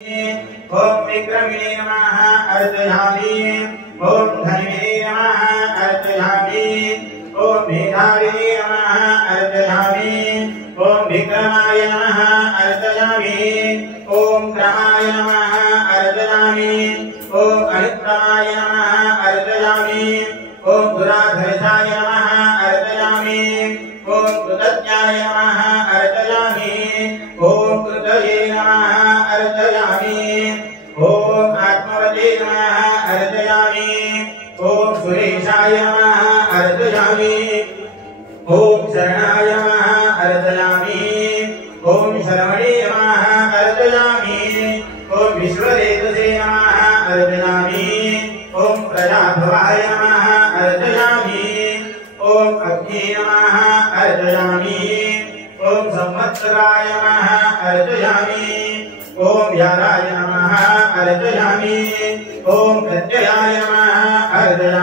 ओम विक्रमिणे नमः अर्चयामि। ओम धनिवे नमः अर्चयामि। ओम मेधाविने नमः अर्चयामि। ओम विक्रमाय नमः अर्चयामि। ओम क्रमाय नमः अर्चयामि। ओम अनुक्रमाय नमः अर्चयामि। ओम दुराधर्षाय नमः अर्चयामि। ओम कृतज्ञाय नमः अर्चयामि। ओम कृतये नमः अर्चयामि। ओम आत्मवते नमः अर्चयामि। ओम सुरेशाय नमः अर्चयामि। ओम शरणाय नमः अर्चयामि। ओम शरवणे नमः अर्चयामि। ओम विश्वरेतसे नमः अर्चयामि। ओम प्रजाभवाय नमः अर्चयामि। ओम अग्ने नमः अर्चयामि। ओम संवत्सराय नमः अर्चयामि। ओम याराय नमः अर्चयामि। ओम प्रत्ययाय नमः अर्चयामि।